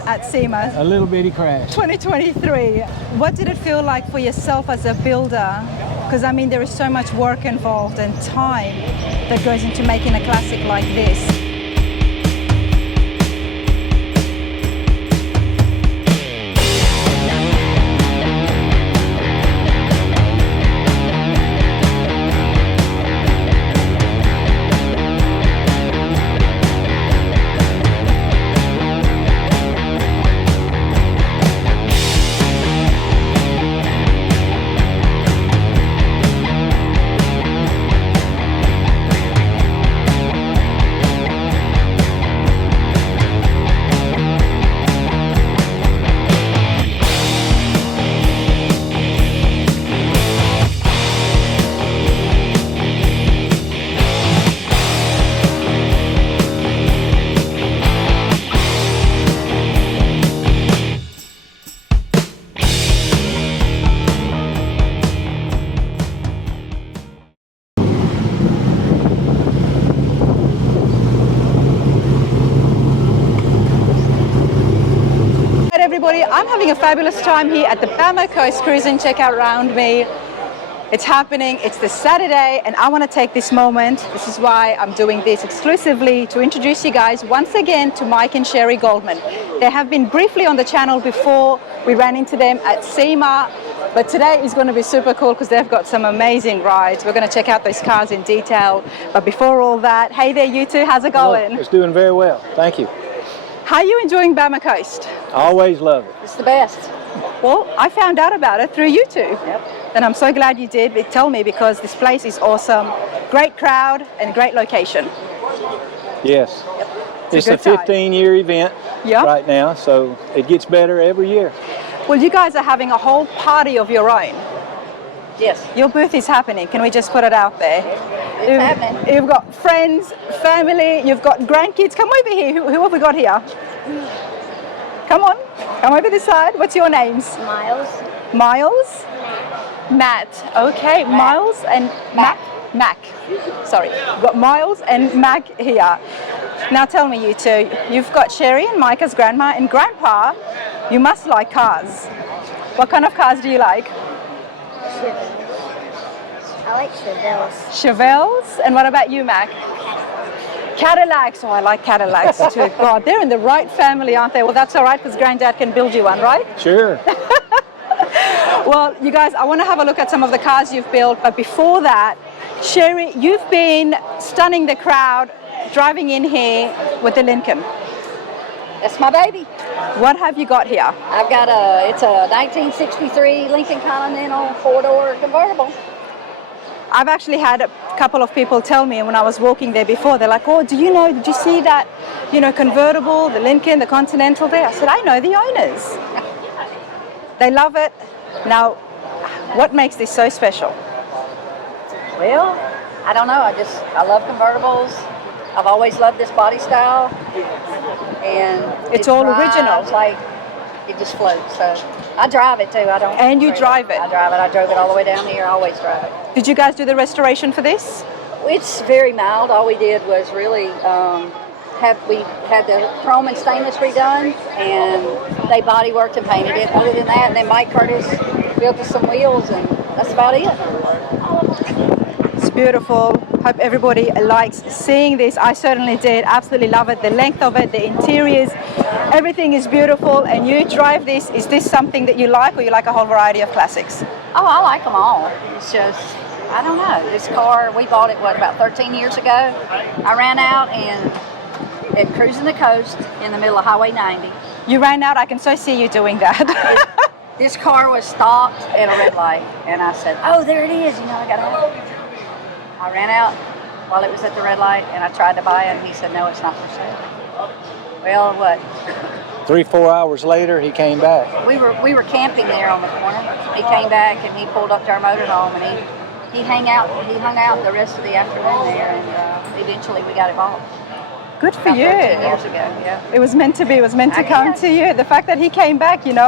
at SEMA. A little bitty crash. 2023. What did it feel like for yourself as a builder? Because I mean, there is so much work involved and time that goes into making a classic like this. Everybody, I'm having a fabulous time here at the Bama Coast Cruising. Check out around me. It's happening. It's this Saturday, and I want to take this moment. This is why I'm doing this exclusively, to introduce you guys once again to Mike and Sherry Goldman. They have been briefly on the channel before. We ran into them at SEMA, but today is going to be super cool because they've got some amazing rides. We're going to check out those cars in detail. But before all that, hey there, you two. How's it going? It's doing very well. Thank you. How are you enjoying Bama Coast? I always love it. It's the best. Well, I found out about it through you two. Yep. And I'm so glad you did. Tell me, because this place is awesome. Great crowd and great location. Yes. Yep. It's a 15-year event right now, so it gets better every year. Well, you guys are having a whole party of your own. Yes. Your booth is happening. Can we just put it out there? It's happening. You've got friends, family, you've got grandkids. Come over here. Who have we got here? Come on. Come over this side. What's your names? Miles. Miles? Matt. Okay. Mac. Miles and Mac. Mac. Sorry. We've got Miles and Mac here. Now tell me, you two, you've got Sherry and Mike as grandma and grandpa. You must like cars. What kind of cars do you like? I like Chevelles. Chevelles? And what about you, Mac? Cadillacs. Oh, I like Cadillacs too. God, they're in the right family, aren't they? Well, that's all right because Granddad can build you one, right? Sure. Well, you guys, I want to have a look at some of the cars you've built. But before that, Sherry, you've been stunning the crowd driving in here with the Lincoln. That's my baby. What have you got here? I've got it's a 1963 Lincoln Continental four-door convertible. I've actually had a couple of people tell me when I was walking there before, they're like, oh, did you see that, convertible, the Lincoln, the Continental there? I said, I know the owners. They love it. Now, what makes this so special? Well, I don't know. I love convertibles. I've always loved this body style. And it's all original. Like, it just floats. So I drive it too. I don't. And you drive it? I drive it. I drove it all the way down here. I always drive it. Did you guys do the restoration for this? It's very mild. All we did was really we had the chrome and stainless redone, and they body worked and painted it. Other than that, and then Mike Curtis built us some wheels, and that's about it. It's beautiful. Hope everybody likes seeing this. I certainly did. Absolutely love it. The length of it, the interiors, everything is beautiful. And you drive this. Is this something that you like, or you like a whole variety of classics? Oh, I like them all. It's just, I don't know. This car, we bought it, about 13 years ago. I ran out and cruising the coast in the middle of Highway 90. You ran out? I can so see you doing that. This car was stopped at a red light, and I said, oh, there it is. I got to. I ran out while it was at the red light, and I tried to buy it, and he said, no, it's not for sale. Well, what? 3-4 hours later, he came back. We were camping there on the corner. He came back, and he pulled up to our motorhome, and he hung out the rest of the afternoon there, and eventually we got it bought. Good for you. 13 years ago, yeah. It was meant to be. It was meant to come to you. The fact that he came back, Yeah,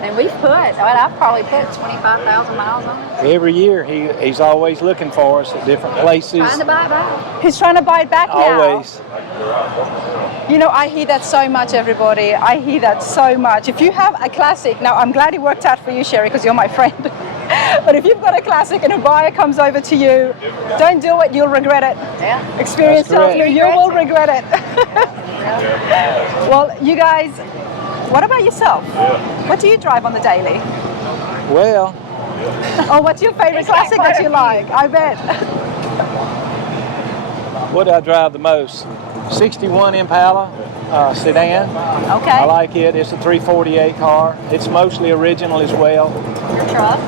and I've probably put 25,000 miles on it. Every year, he's always looking for us at different places. Trying to buy it back. He's trying to buy it back now. Always. You know, I hear that so much, everybody. I hear that so much. If you have a classic, now I'm glad it worked out for you, Sherry, because you're my friend. But if you've got a classic and a buyer comes over to you, don't do it, you'll regret it. Yeah. Experience tells you, you will regret it. Well, you guys, what about yourself? What do you drive on the daily? Well, Oh, what's your favorite classic that you like? I bet. what do I drive the most? 61 Impala sedan. Okay. I like it. It's a 348 car. It's mostly original as well. Your truck?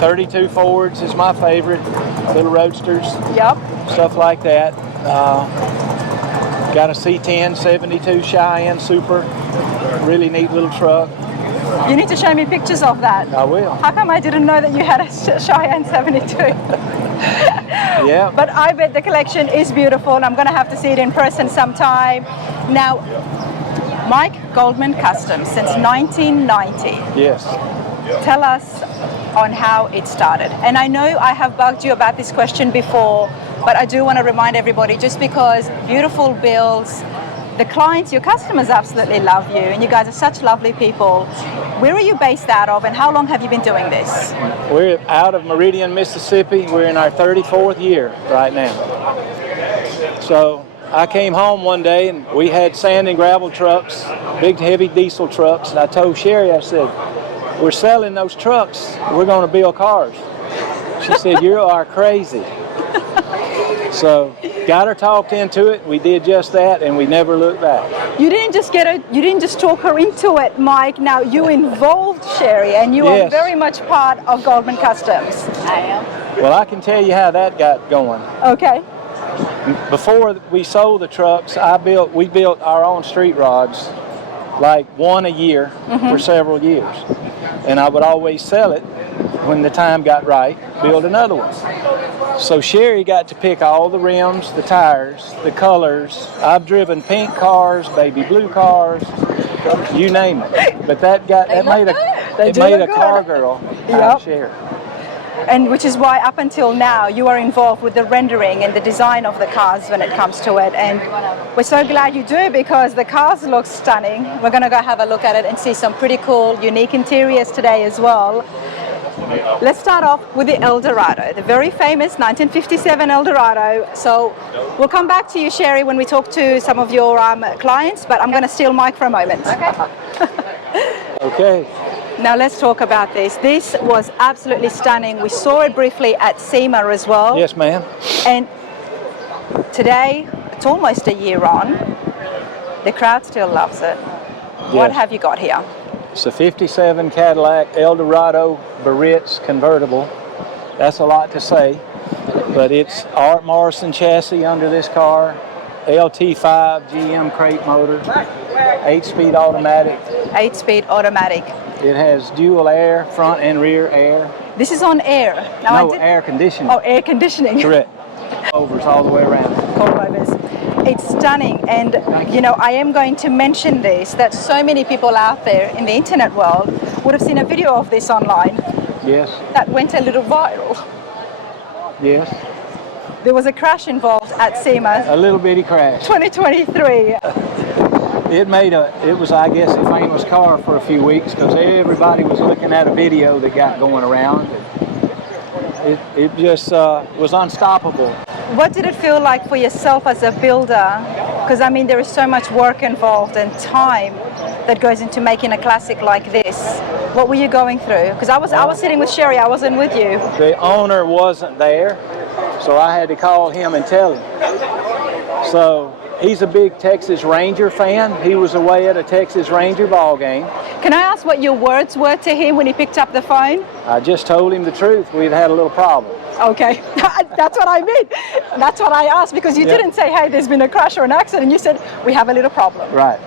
32 Fords is my favorite. Little roadsters, Yep. stuff like that. Got a C10 72 Cheyenne Super. Really neat little truck. You need to show me pictures of that. I will. How come I didn't know that you had a Cheyenne 72? Yeah. But I bet the collection is beautiful, and I'm going to have to see it in person sometime. Now, Mike Goldman Customs, since 1990. Yes. Tell us on how it started. And I know I have bugged you about this question before, but I do want to remind everybody, just because beautiful builds, the clients, your customers absolutely love you, and you guys are such lovely people. Where are you based out of, and how long have you been doing this? We're out of Meridian, Mississippi. We're in our 34th year right now. So I came home one day and we had sand and gravel trucks, big heavy diesel trucks, and I told Sherry, I said, we're selling those trucks, we're going to build cars. She said, you are crazy. So got her talked into it. We did just that, and we never looked back. You didn't just you didn't just talk her into it, Mike. Now you involved Sherry, and you are very much part of Goldman Customs. I am. Well, I can tell you how that got going. Okay. Before we sold the trucks, we built our own street rods, like one a year for several years. And I would always sell it when the time got right, build another one. So Sherry got to pick all the rims, the tires, the colors. I've driven pink cars, baby blue cars, you name it. But that made a car girl out of Sherry. And which is why up until now you are involved with the rendering and the design of the cars when it comes to it. And we're so glad you do, because the cars look stunning. We're going to go have a look at it and see some pretty cool, unique interiors today as well. Let's start off with the Eldorado, the very famous 1957 Eldorado. So we'll come back to you, Sherry, when we talk to some of your clients, but I'm going to steal Mike for a moment. Okay. Now let's talk about this. This was absolutely stunning. We saw it briefly at SEMA as well. Yes, ma'am. And today, it's almost a year on. The crowd still loves it. Yes. What have you got here? It's a 57 Cadillac Eldorado Baritz convertible. That's a lot to say, but it's Art Morrison chassis under this car, LT5 GM crate motor, 8-speed automatic. 8-speed automatic. It has dual air, front and rear air. This is on air. Now no, air conditioning. Oh, air conditioning. Correct. Overs all the way around. Coilovers. It's stunning, and you know, I am going to mention this, that so many people out there in the internet world would have seen a video of this online. Yes. That went a little viral. Yes. There was a crash involved at SEMA. A little bitty crash. 2023. It was, I guess, a famous car for a few weeks, because everybody was looking at a video that got going around. It just was unstoppable. What did it feel like for yourself as a builder? Because I mean, there is so much work involved and time that goes into making a classic like this. What were you going through? Because I was sitting with Sherry, I wasn't with you. The owner wasn't there, so I had to call him and tell him. So he's a big Texas Ranger fan. He was away at a Texas Ranger ball game. Can I ask what your words were to him when he picked up the phone? I just told him the truth. We'd had a little problem. Okay, that's what I mean. That's what I asked, because you didn't say, hey, there's been a crash or an accident. You said, we have a little problem. Right.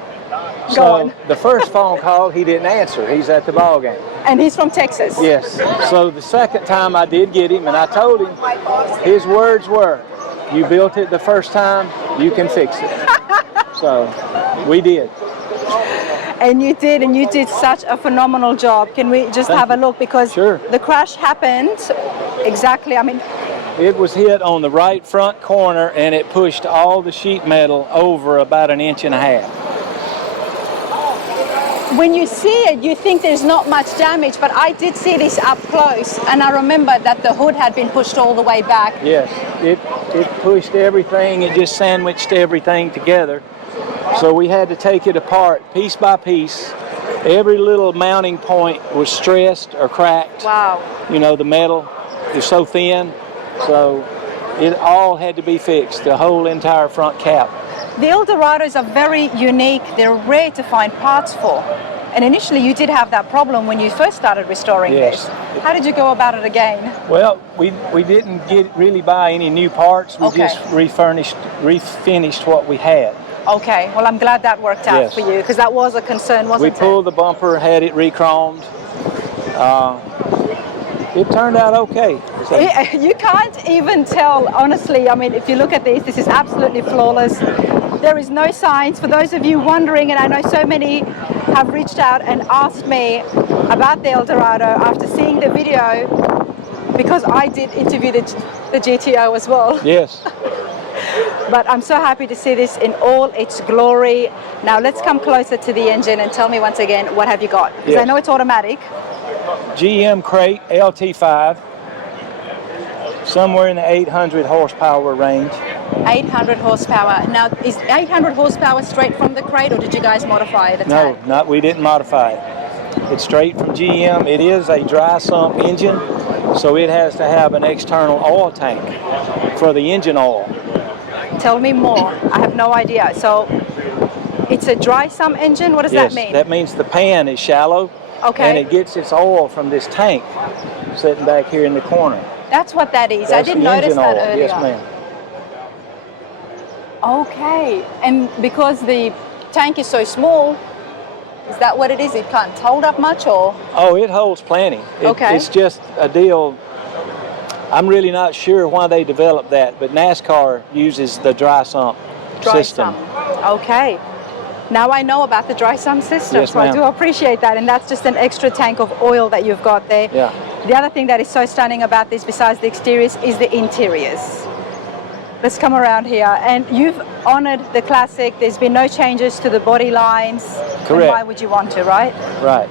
Go on. The first phone call, he didn't answer. He's at the ball game. And he's from Texas? Yes. So the second time I did get him, and I told him, his words were, you built it the first time, you can fix it. So we did. And you did such a phenomenal job. Can we just have a look? Because the crash happened exactly, I mean, it was hit on the right front corner, and it pushed all the sheet metal over about 1.5 inches. when you see it, you think there's not much damage, but I did see this up close, and I remember that the hood had been pushed all the way back. Yes, it pushed everything, it just sandwiched everything together. So we had to take it apart piece by piece. Every little mounting point was stressed or cracked. Wow. You know, the metal is so thin, so it all had to be fixed, the whole entire front cap. The Eldorados are very unique. They're rare to find parts for. And initially you did have that problem when you first started restoring Yes. this. How did you go about it again? Well, we didn't really buy any new parts. We Okay. just refinished what we had. Okay, well I'm glad that worked out Yes. for you, because that was a concern, wasn't We it? pulled the bumper, had it re-chromed. It turned out okay. So, You can't even tell, honestly. I mean, if you look at this is absolutely flawless. There is no signs. For those of you wondering, and I know so many have reached out and asked me about the Eldorado after seeing the video, because I did interview the GTO as well. yes. But I'm so happy to see this in all its glory. Now let's come closer to the engine and tell me once again, what have you got? Because I Yes. know it's automatic. GM crate LT5, somewhere in the 800 horsepower range. 800 horsepower. Now, is 800 horsepower straight from the crate, or did you guys modify it a No, tad? we didn't modify it. It's straight from GM. It is a dry sump engine, so it has to have an external oil tank for the engine oil. Tell me more. I have no idea. So, it's a dry sump engine? What does that mean? That means the pan is shallow, Okay. and it gets its oil from this tank sitting back here in the corner. That's what that is. I That's didn't the notice engine that oil. earlier. Yes, ma'am. Okay. And because the tank is so small, is that what it is? It can't hold up much, or? Oh, it holds plenty. Okay. It's just a deal. I'm really not sure why they developed that, but NASCAR uses the dry sump system. Sump. Okay. Now I know about the dry sump system, Yes, so I ma'am. do appreciate that. And that's just an extra tank of oil that you've got there. Yeah. The other thing that is so stunning about this, besides the exteriors, is the interiors. Let's come around here. And you've honored the classic. There's been no changes to the body lines. And Correct. why would you want to, right? Right.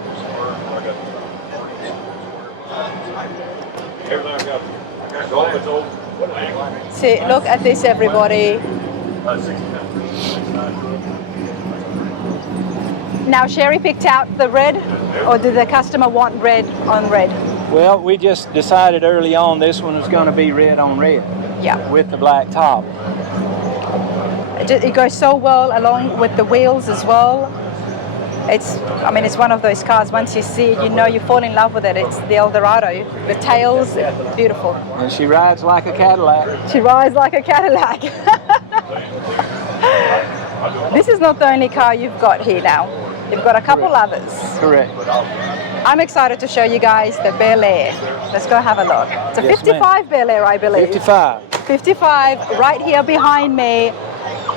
See, look at this, everybody. Now, Sherry picked out the red, or did the customer want red on red? Well, we just decided early on this one was going to be red on red Yeah. with the black top. It goes so well along with the wheels as well. It's one of those cars, once you see it, you know you fall in love with it. It's the Eldorado. The tails, beautiful. And she rides like a Cadillac. She rides like a Cadillac. This is not the only car you've got here now. You've got a couple others. Correct. I'm excited to show you guys the Bel Air. Let's go have a look. It's a Yes, 55 Bel Air, I believe. 55. 55, right here behind me.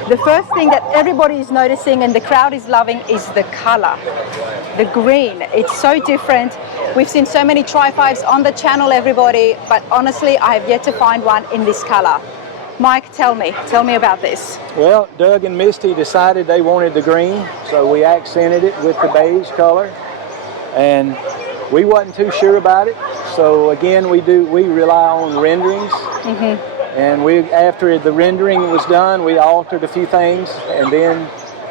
The first thing that everybody is noticing and the crowd is loving is the color, the green. It's so different. We've seen so many Tri-5s on the channel, everybody, but honestly, I have yet to find one in this color. Mike, tell me about this. Well, Doug and Misty decided they wanted the green, so we accented it with the beige color. And we wasn't too sure about it. So again, we rely on renderings. Mm-hmm. And after the rendering was done, we altered a few things, and then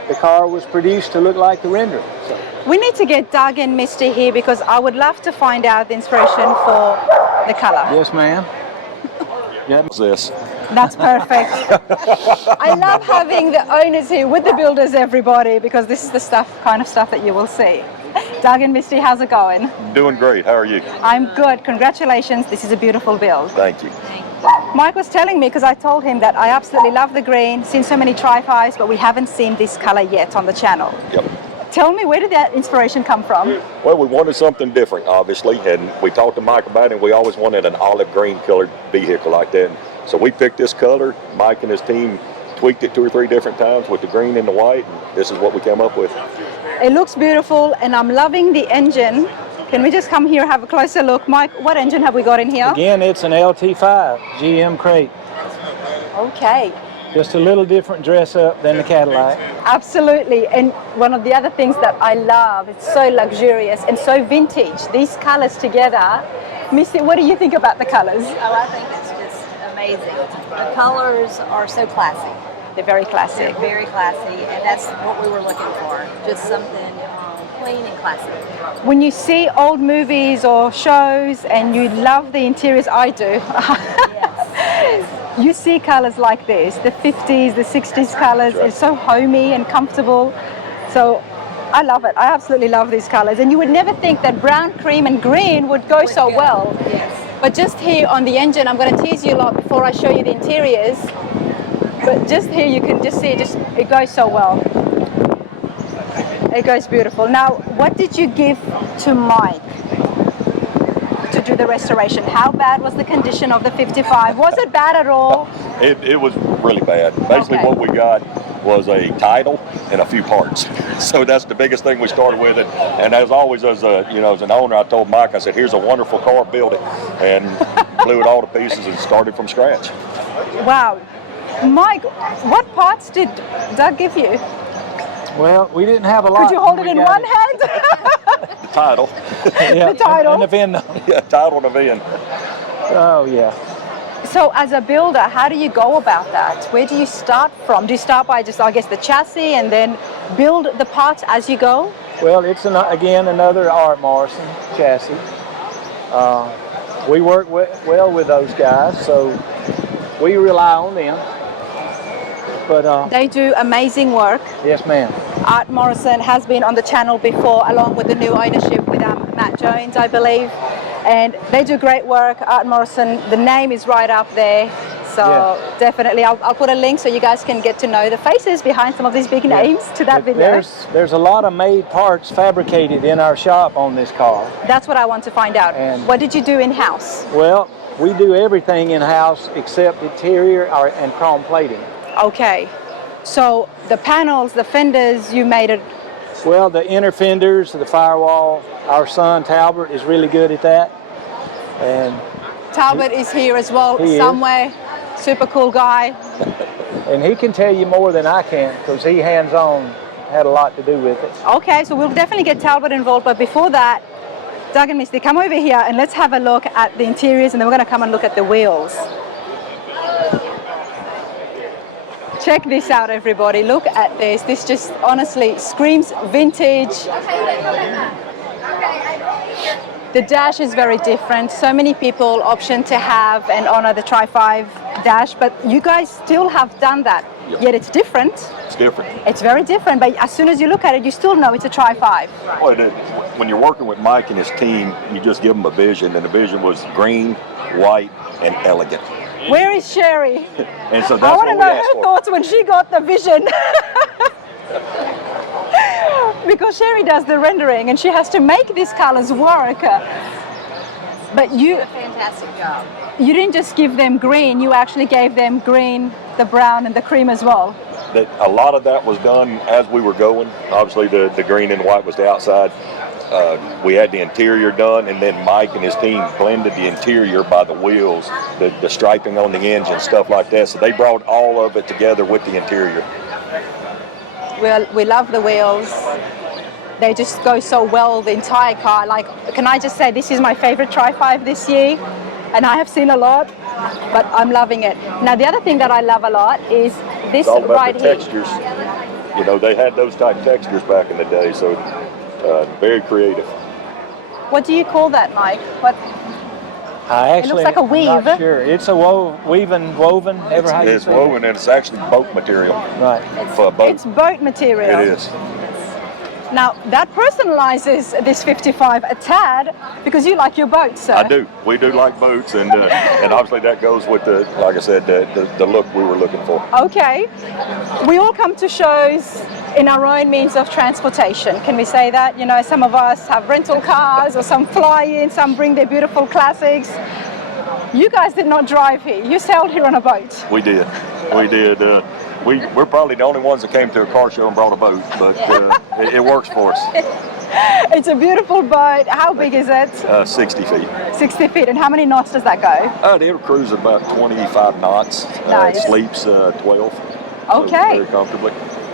the car was produced to look like the rendering. So. We need to get Doug and Misty here because I would love to find out the inspiration for the color. Yes, ma'am. Yep. This. That's perfect. I love having the owners here with the builders, everybody, because this is the kind of stuff that you will see. Doug and Misty, how's it going? Doing great. How are you? I'm good. Congratulations. This is a beautiful build. Thank you. Mike was telling me, because I told him that I absolutely love the green, seen so many Tri-5s, but we haven't seen this color yet on the channel. Yep. Tell me, where did that inspiration come from? Well, we wanted something different, obviously, and we talked to Mike about it, and we always wanted an olive green colored vehicle like that. So we picked this color. Mike and his team tweaked it 2 or 3 different times with the green and the white, and this is what we came up with. It looks beautiful, and I'm loving the engine. Can we just come here, have a closer look? Mike, what engine have we got in here? Again, it's an LT5 GM crate. Okay. Just a little different dress up than the Cadillac. Absolutely. And one of the other things that I love, it's so luxurious and so vintage. These colors together. Missy, what do you think about the colors? Oh, I think it's just amazing. The colors are so classy. They're very classic. They're very classy, and that's what we were looking for. Just something clean and classy. When you see old movies or shows and you love the interiors, I do. Yes. You see colors like this, the 50s, the 60s colors. It's so homey and comfortable. So I love it. I absolutely love these colors. And you would never think that brown, cream, and green would go so well. Yes. But just here on the engine, I'm going to tease you a lot before I show you the interiors. But just here you can just see it goes so well. It goes beautiful. Now, what did you give to Mike to do the restoration? How bad was the condition of the 55? Was it bad at all? It was really bad. Basically, Okay. what we got was a title and a few parts. So that's the biggest thing we started with it. And as always, as an owner, I told Mike, I said, "Here's a wonderful car, build it," and blew it all to pieces and started from scratch. Wow. Mike, what parts did Doug give you? Well, we didn't have a lot. Could you hold it when we in got one hand? The title, Yeah, the title? and the VIN number. yeah, title and a VIN. Oh, yeah. So as a builder, how do you go about that? Where do you start from? Do you start by just, I guess, the chassis and then build the parts as you go? Well, it's again another Art Morrison chassis. We work well with those guys, so we rely on them. But They do amazing work. yes, ma'am. Art Morrison has been on the channel before, along with the new ownership with Matt Jones, I believe. And they do great work. Art Morrison, the name is right up there. So Yeah. definitely, I'll put a link so you guys can get to know the faces behind some of these big names to that But video. There's a lot of made parts fabricated in our shop on this car. That's what I want to find out. And- What did you do in-house? Well, we do everything in-house except interior and chrome plating. Okay. So the panels, the fenders, you made it. Well, the inner fenders, the firewall, our son Talbert is really good at that. And Talbert is here as well, He is. somewhere. Super cool guy. he can tell you more than I can because he hands-on had a lot to do with it. Okay, so we'll definitely get Talbot involved, but before that, Doug and Misty, come over here and let's have a look at the interiors, and then we're going to come and look at the wheels. Check this out, everybody. Look at this. This just honestly screams vintage. The dash is very different. So many people option to have and honor the Tri-5 dash, but you guys still have done that. Yep. Yet it's different. It's different. It's very different, but as soon as you look at it, you still know it's a Tri-5. Well, when you're working with Mike and his team, you just give them a vision, and the vision was green, white, and elegant. Where is Sherry? And so I that's want to what we know asked her for. thoughts when she got the vision. Because Sherry does the rendering and she has to make these colors work. But you Fantastic job. you didn't just give them green, you actually gave them green, the brown, and the cream as well. A lot of that was done as we were going. Obviously, the green and white was the outside. We had the interior done, and then Mike and his team blended the interior by the wheels, the striping on the engine, stuff like that. So they brought all of it together with the interior. We love the wheels. They just go so well, the entire car. Like, can I just say, this is my favorite Tri-5 this year, and I have seen a lot, but I'm loving it. Now, the other thing that I love a lot is this It's all about right the here. textures. You know, they had those type textures back in the day, so very creative. What do you call that, Mike? What? I actually, like a I'm weave. not sure. It's a woven, ever how you It's say it? woven, and it's actually boat material Right. for a boat. It's boat material. It is. Now, that personalizes this 55 a tad because you like your boat, sir. I do. We do like boats, and obviously that goes with the, like I said, the look we were looking for. Okay. We all come to shows in our own means of transportation. Can we say that? You know, some of us have rental cars, or some fly in, some bring their beautiful classics. You guys did not drive here. You sailed here on a boat. We did. We did. We're probably the only ones that came to a car show and brought a boat, but it works for us. It's a beautiful boat. How big is it? 60 feet. 60 feet. And how many knots does that go? It'll cruise at about 25 knots. Nice. It sleeps 12. Okay. So very comfortably.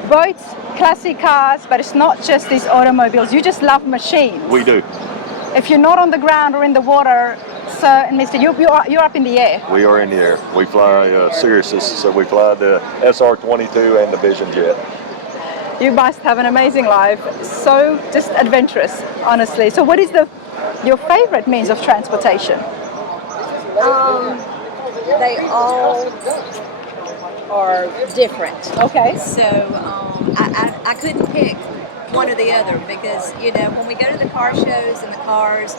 Boats, classic cars, but it's not just these automobiles. You just love machines. We do. If you're not on the ground or in the water, sir and Mr., you're up in the air. We are in the air. We fly Siriuses, so we fly the SR-22 and the Vision Jet. You must have an amazing life. So just adventurous, honestly. So what is your favorite means of transportation? They all are different. Okay. So I couldn't pick one or the other because, you know, when we go to the car shows and the cars,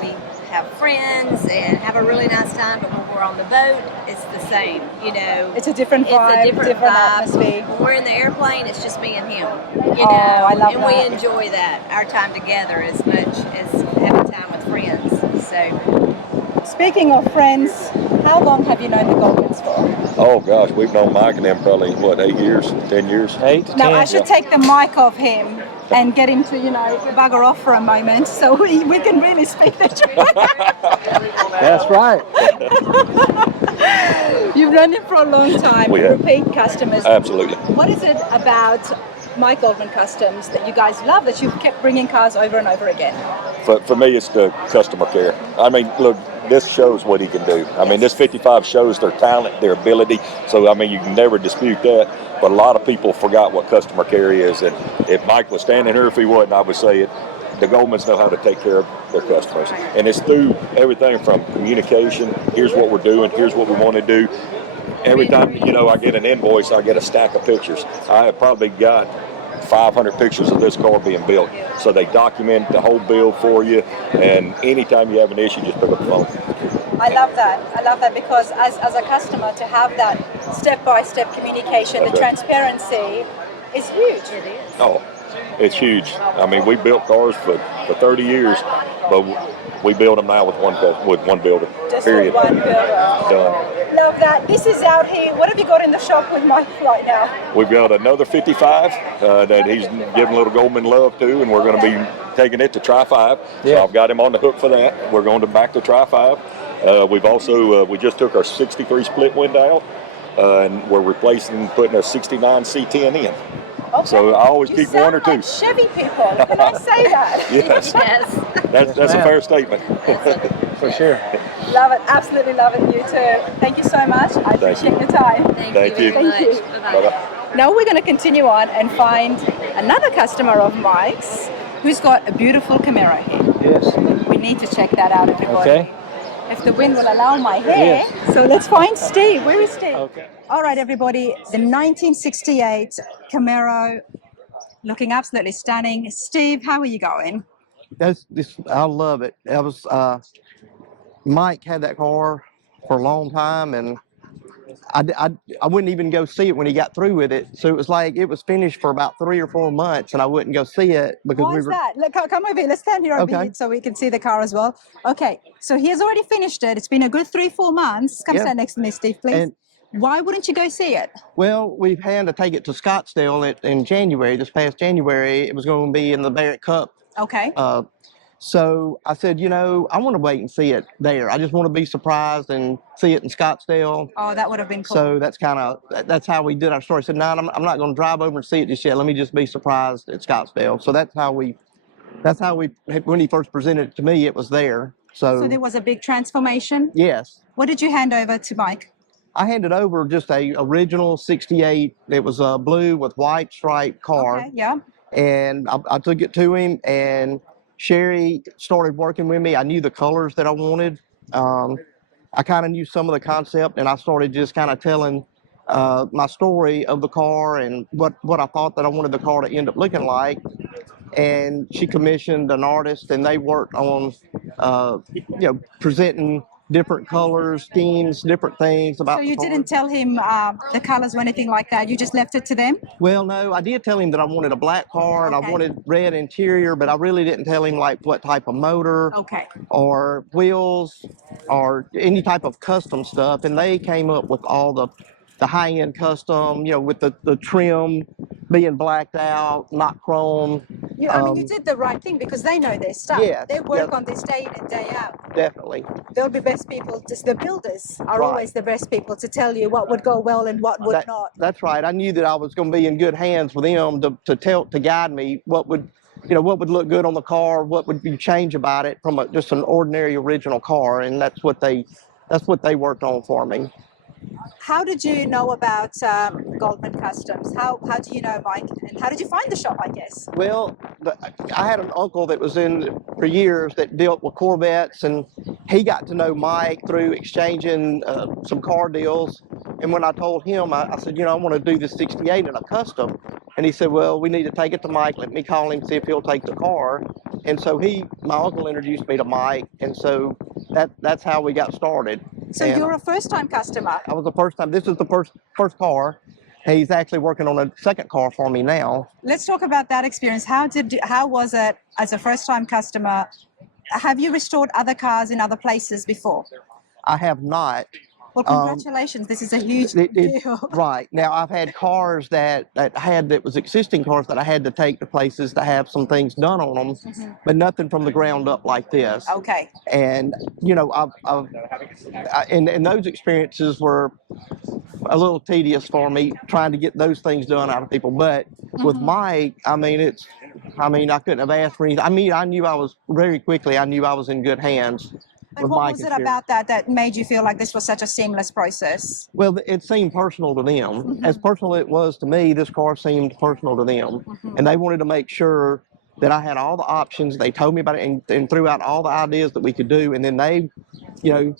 we have friends and have a really nice time, but when we're on the boat, it's the same, you know. It's a different vibe, it's a different vibe. atmosphere. When we're in the airplane, it's just me and him, you Oh, know. I love and that. we enjoy that, our time together as much as having time with friends. So Speaking of friends, how long have you known the Goldmans for? Oh gosh, we've known Mike and them probably, what, 8 years, 10 years? 8 to 10. Now I should take the mic off him and get him to, you know, bugger off for a moment so we can really speak the truth. That's right. You've known him for a long time, We have. repeat customers. Absolutely. What is it about Mike Goldman Customs that you guys love that you've kept bringing cars over and over again? For me, it's the customer care. I mean, look, this shows what he can do. I mean, this 55 shows their talent, their ability. So, I mean, you can never dispute that. But a lot of people forgot what customer care is. And if Mike was standing here, if he wouldn't, I would say it. The Goldmans know how to take care of their customers. And it's through everything from communication, here's what we're doing, here's what we want to do. Every time, you know, I get an invoice, I get a stack of pictures. I have probably got 500 pictures of this car being built. So they document the whole build for you. And anytime you have an issue, just pick up the phone. I love that. I love that because as a customer to have that step-by-step communication, the transparency is huge. it is. Oh, it's huge. I mean, we built cars for 30 years, but we build them now with one builder. Just period. with one builder. Done. Love that. This is out here. What have you got in the shop with Mike right now? We've got another 55 that he's giving a little Goldman love to, and we're going to be taking it to Try 5. Yeah. So I've got him on the hook for that. We're going to back to Try 5. We've also, we just took our 63 split window out, and we're putting a 69 C10 in. Okay. So I always You keep sound one or two. like Chevy people. Can I say that? Yes, Yes. that's a ma'am. fair statement. For sure. Love it. Absolutely love it. You too. Thank you so much. I Thank appreciate you. your time. Thank you. very Thank you. much. Bye-bye. Bye-bye. Now we're going to continue on and find another customer of Mike's who's got a beautiful Camaro here. Yes. We need to check that out, everybody. Okay. If the wind will allow my hair. Yes. So let's find Steve. Where is Steve? Okay. All right, everybody. The 1968 Camaro, looking absolutely stunning. Steve, how are you going? I love it. That was Mike had that car for a long time, and I wouldn't even go see it when he got through with it. So it was like it was finished for about 3 or 4 months, and I wouldn't go see it because Why we is were. that? Look, come over here. Let's stand here over Okay. here so we can see the car as well. Okay, so he has already finished it. It's been a good 3-4 months. Come Yeah. stand next to me, Steve, please. And- Why wouldn't you go see it? Well, we've had to take it to Scottsdale in January. This past January, it was going to be in the Barrett Cup. Okay. So I said, you know, I want to wait and see it there. I just want to be surprised and see it in Scottsdale. Oh, that would have been cool. So that's how we did our story. I said, no, I'm not going to drive over and see it just yet. Let me just be surprised at Scottsdale. So that's how we, when he first presented it to me, it was there. So there was a big transformation. Yes, What did you hand over to Mike? I handed over just a original 68. It was a blue with white striped car. Okay, yeah. And I took it to him, and Sherry started working with me. I knew the colors that I wanted. I kind of knew some of the concept, and I started just kind of telling my story of the car and what I thought that I wanted the car to end up looking like. And she commissioned an artist, and they worked on, presenting different colors, schemes, different things about. So you the car. didn't tell him the colors or anything like that. You just left it to them. Well, no, I did tell him that I wanted a black car and Okay. I wanted red interior, but I really didn't tell him like what type of motor Okay. or wheels or any type of custom stuff. And they came up with all the high-end custom, with the trim being blacked out, not chrome. I mean, you did the right thing because they know their stuff. Yes, They work yes. on this day in and day out. Definitely. They'll be best people. Just the builders are Right. always the best people to tell you what would go well and what would not. That's right. I knew that I was going to be in good hands with them to guide me what would look good on the car, what would you change about it from just an ordinary original car, and that's what they worked on for me. How did you know about Goldman Customs? How do you know Mike? And how did you find the shop, I guess? Well, I had an uncle that was in for years that dealt with Corvettes, and he got to know Mike through exchanging some car deals. And when I told him, I said, I want to do this 68 in a custom. And he said, well, we need to take it to Mike. Let me call him, see if he'll take the car. And so my uncle introduced me to Mike. And so that's how we got started. So and you're a first-time customer. I was the first time. This is the first car. He's actually working on a second car for me now. Let's talk about that experience. How was it as a first-time customer? Have you restored other cars in other places before? I have not. Well, congratulations. This is a huge deal. Right. Now, I've had cars that was existing cars that I had to take to places to have some things done on them, but nothing from the ground up like this. Okay. And, and those experiences were a little tedious for me trying to get those things done out of people. But with Mike, I couldn't have asked for anything. I knew I was in good hands. But what was it about that made you feel like this was such a seamless process? Well, it seemed personal to them. As personal it was to me, this car seemed personal to them. And they wanted to make sure that I had all the options. They told me about it and threw out all the ideas that we could do. And then they,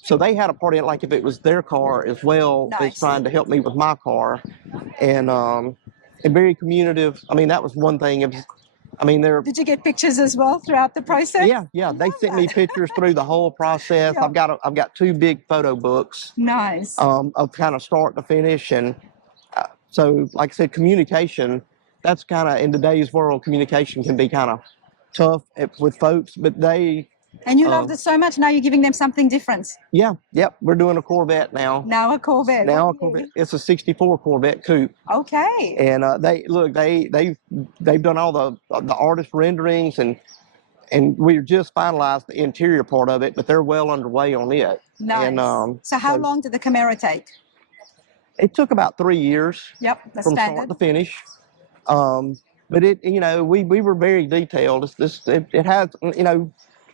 so they had a part in it, like if it was their car as well as trying to help me with my car. And very communicative. That was one thing. Did you get pictures as well throughout the process? Yeah. They sent me pictures through the whole process. Yeah. I've got 2 big photo books. Nice. Of kind of start to finish, and so like I said, communication. That's kind of in today's world. Communication can be kind of tough with folks, but they. And you loved it so much. Now you're giving them something different. Yeah. Yep. We're doing a Corvette now. Now a Corvette. Now a Corvette. It's a '64 Corvette coupe. Okay. And they've done all the artist renderings, and we've just finalized the interior part of it, but they're well underway on it. Nice. And, so how long did the Camaro take? It took about 3 years. Yep, that's from standard. Start to finish. But we were very detailed. It has,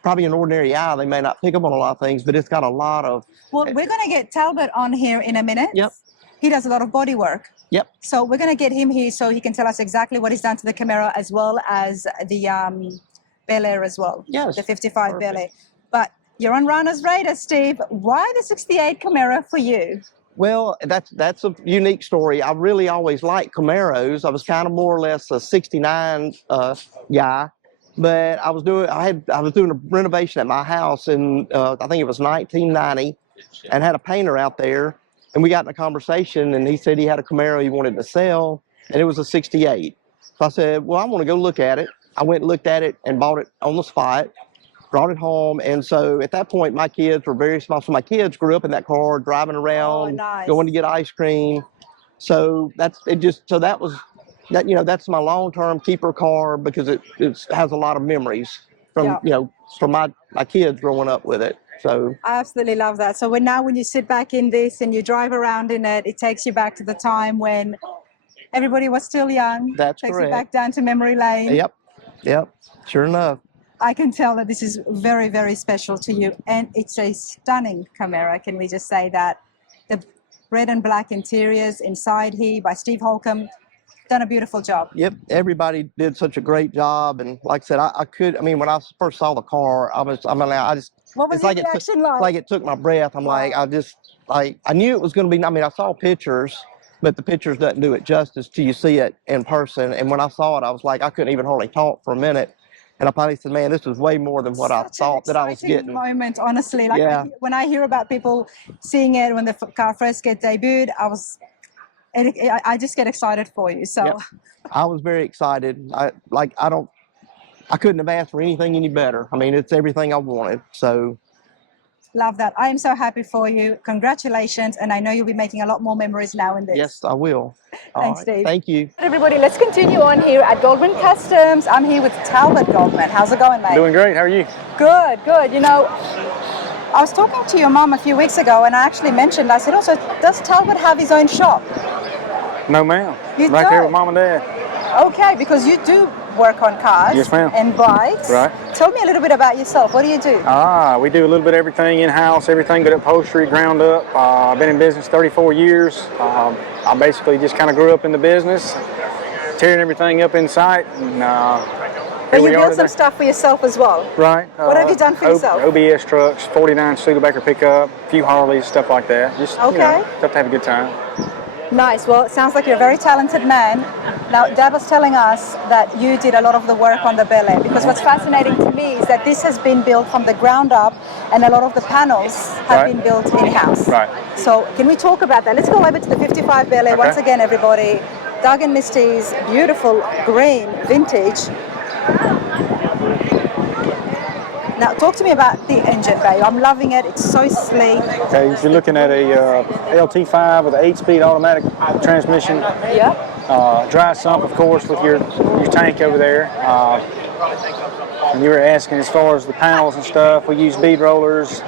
probably an ordinary eye, they may not pick up on a lot of things, but it's got a lot of. Well, we're going to get Talbert on here in a minute. Yep. He does a lot of body work. Yep. So we're going to get him here so he can tell us exactly what he's done to the Camaro as well as the Bel Air as well. Yes. The 55 Perfect. Bel Air. But you're on Rana's radar, Steve. Why the 68 Camaro for you? Well, that's a unique story. I really always liked Camaros. I was kind of more or less a 69 guy, but I was doing a renovation at my house in I think it was 1990, and had a painter out there, and we got in a conversation, and he said he had a Camaro he wanted to sell, and it was a 68. So I said, well, I want to go look at it. I went and looked at it and bought it on the spot. Brought it home, and so at that point my kids were very small, so my kids grew up in that car, driving around, going to get ice cream. So that's my long-term keeper car, because it has a lot of memories from from my kids growing up with it. So I absolutely love that. So when you sit back in this and you drive around in it, it takes you back to the time when everybody was still young. That's takes correct. You back down to memory lane. Yep, sure enough. I can tell that this is very, very special to you, and it's a stunning Camaro. Can we just say that? The red and black interiors inside here by Steve Holcomb, done a beautiful job. Yep, everybody did such a great job, and like I said, when I first saw the car, I just. What was your reaction like? Like it took my breath. I'm like, I knew it was going to be. I saw pictures, but the pictures doesn't do it justice till you see it in person. And when I saw it, I was like, I couldn't even hardly talk for a minute. And I finally said, man, this was way more than what I thought that I was getting. Moment, honestly. Like Yeah. when I hear about people seeing it when the car first get debuted, I just get excited for you. So Yep. I was very excited. I couldn't have asked for anything any better. It's everything I wanted. So Love that. I am so happy for you. Congratulations. And I know you'll be making a lot more memories now in this. Yes, I will. All Thanks, right. Steve. Thank you. Everybody, let's continue on here at Goldman Customs. I'm here with Talbert Goldman. How's it going, mate? Doing great. How are you? Good, good. You know, I was talking to your mom a few weeks ago and I actually mentioned, I said, also, does Talbot have his own shop? No, ma'am. You Right there don't? with Mom and Dad. Okay, because you do work on cars Yes, ma'am. and bikes. Right. Tell me a little bit about yourself. What do you do? We do a little bit of everything in-house, everything but upholstery, ground up. I've been in business 34 years. I basically just kind of grew up in the business, tearing everything up in sight. And, But you here we are built some today. stuff for yourself as well. Right. What have you done for yourself? OBS trucks, 49 Studebaker pickup, a few Harleys, stuff like that. Just, you Okay. know, stuff to have a good time. Nice. Well, it sounds like you're a very talented man. Now, Dad was telling us that you did a lot of the work on the Bel Air, because what's fascinating to me is that this has been built from the ground up and a lot of the panels have Right. been built in-house. Right. So can we talk about that? Let's go over to the 55 Bel Air Okay. once again, everybody. Doug and Misty's beautiful green vintage. Now, talk to me about the engine bay. I'm loving it. It's so sleek. Okay, you're looking at a LT5 with an 8-speed automatic transmission. Yeah. Dry sump, of course, with your tank over there. And you were asking as far as the panels and stuff. We use bead rollers,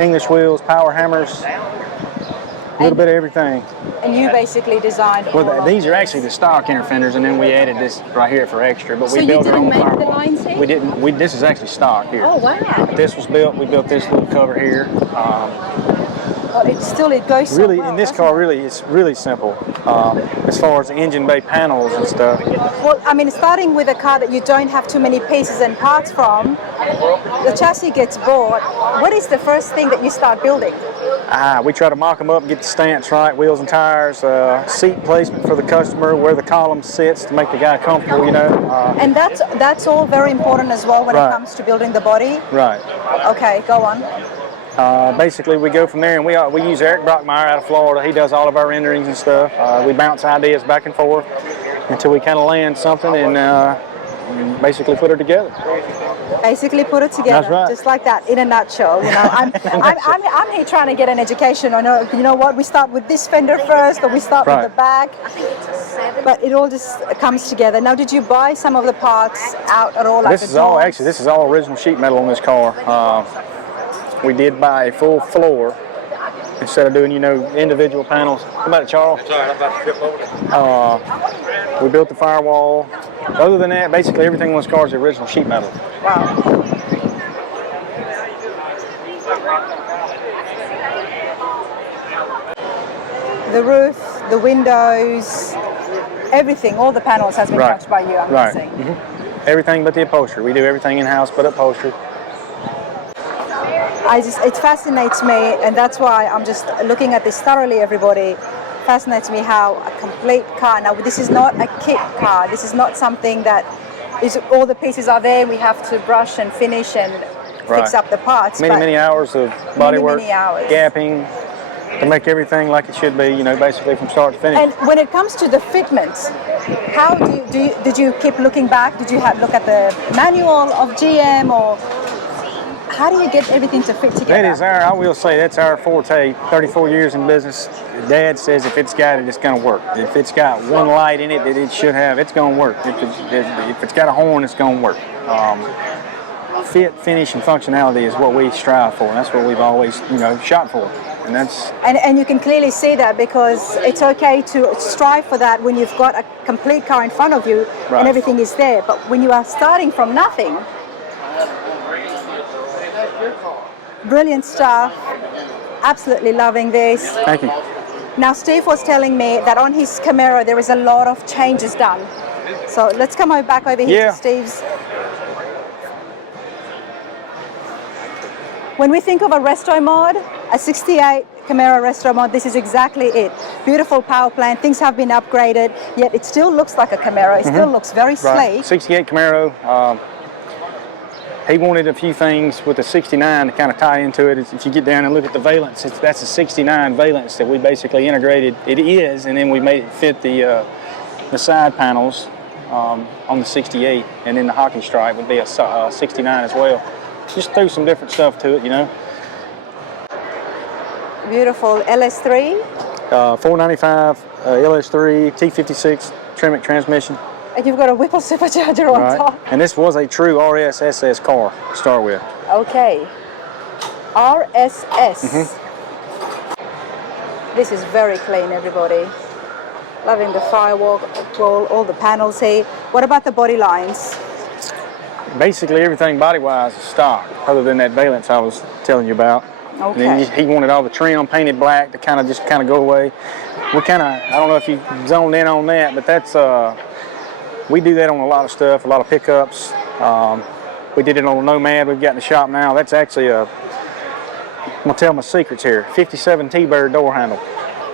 English wheels, power hammers, a little bit of everything. And you basically designed all Well, of these are this. actually the stock inner fenders, and then we added this right here for extra. But So we you built our didn't own make the firewall. lines here? We didn't. This is actually stock here. Oh, wow. This was built. We built this little cover here. Well, it goes so Really, well, in this doesn't car, it? really, it's really simple as far as the engine bay panels and stuff. Well, I mean, starting with a car that you don't have too many pieces and parts from, the chassis gets bought. What is the first thing that you start building? We try to mock them up, get the stance right, wheels and tires, seat placement for the customer, where the column sits to make the guy comfortable, you know. And that's all very important as well when Right. it comes to building the body. Right. Okay, go on. Basically, we go from there, and we use Eric Brockmeyer out of Florida. He does all of our renderings and stuff. We bounce ideas back and forth until we kind of land something and basically put it together. Basically put it together, That's right. just like that, in a nutshell. You know, I'm here trying to get an education on, you know what, we start with this fender first, or we start Right. with the back. But it all just comes together. Now, did you buy some of the parts out at all? Like This the is all doors? actually. This is all original sheet metal on this car. We did buy a full floor instead of doing, you know, individual panels. How about it, Charles? We built the firewall. Other than that, basically everything on this car is original sheet metal. Wow. The roof, the windows, everything, all the panels has been Right. touched by you, I'm Right. guessing. Everything but the upholstery. We do everything in-house but upholstery. It fascinates me, and that's why I'm just looking at this thoroughly, everybody. Fascinates me how a complete car, now this is not a kit car, this is not something that is all the pieces are there, we have to brush and finish and fix Right. up the parts. Many, but many hours of body work, many hours. gapping, to make everything like it should be, you know, basically from start to finish. And when it comes to the fitments, how did you keep looking back? Did you look at the manual of GM, or how do you get everything to fit together? That is I will say, that's our forte. 34 years in business. Dad says if it's got it, it's going to work. If it's got one light in it that it should have, it's going to work. If it's got a horn, it's going to work. Fit, finish, and functionality is what we strive for, and that's what we've always, you know, shot for. And that's And you can clearly see that, because it's okay to strive for that when you've got a complete car in front of you Right. and everything is there. But when you are starting from nothing, brilliant stuff. Absolutely loving this. thank you. Now, Steve was telling me that on his Camaro there is a lot of changes done. So let's come back over here Yeah. to Steve's. When we think of a Restomod, a 68 Camaro Restomod, this is exactly it. Beautiful power plant, things have been upgraded, yet it still looks like a Camaro. It still looks very Right. sleek. 68 Camaro. He wanted a few things with the 69 to kind of tie into it. If you get down and look at the valence, that's a 69 valence that we basically integrated. It is, and then we made it fit the side panels on the 68, and then the hockey stripe would be a 69 as well. Just threw some different stuff to it, you know. Beautiful. LS3. 495 LS3 T56 Tremec transmission. And you've got a Whipple supercharger on top. And this was a true RSSS car to start with. Okay. RSS. This is very clean, everybody. Loving the firewall, all the panels here. What about the body lines? Basically everything body-wise is stock, other than that valence I was telling you about. Okay. And then he wanted all the trim painted black to kind of go away. We kind of, I don't know if you zoned in on that, but that's, we do that on a lot of stuff, a lot of pickups. We did it on a Nomad we've got in the shop now. That's actually I'm gonna tell my secrets here. 57 T-Bird door handle,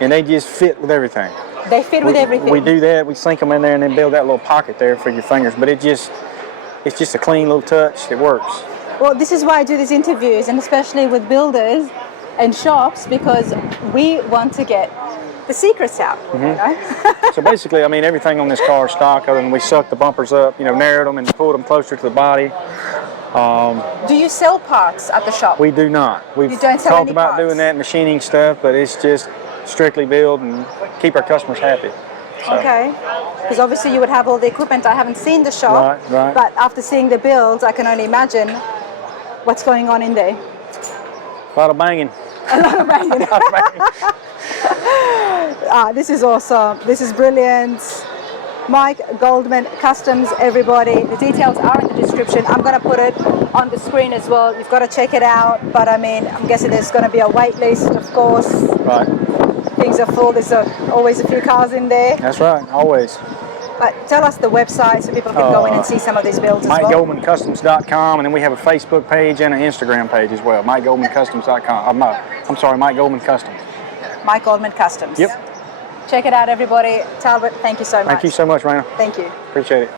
and they just fit with everything. They fit with everything. We do that, we sink them in there and then build that little pocket there for your fingers, but it's just a clean little touch, it works. Well, this is why I do these interviews, and especially with builders and shops, because we want to get the secrets out. You know? So basically, I mean, everything on this car is stock, other than we sucked the bumpers up, narrowed them and pulled them closer to the body. Do you sell parts at the shop? We do not. We've You don't sell talked any about parts? doing that machining stuff, but it's just strictly build and keep our customers happy. So. Okay. Because obviously you would have all the equipment. I haven't seen the shop, Right. but after seeing the builds, I can only imagine what's going on in there. A lot of banging. A lot of banging. This is awesome. This is brilliant. Mike Goldman Customs, everybody. The details are in the description. I'm going to put it on the screen as well. You've got to check it out. But I mean, I'm guessing there's going to be a wait list, of course. Right. Things are full. There's always a few cars in there. That's right, always. But tell us the website so people can go in and see some of these builds as well. MikeGoldmanCustoms.com, and then we have a Facebook page and an Instagram page as well. MikeGoldmanCustoms.com. I'm sorry, Mike Goldman Customs. Mike Goldman Customs. Yep. Check it out, everybody. Talbert, thank you so much. Thank you so much, Raina. Thank you. Appreciate it.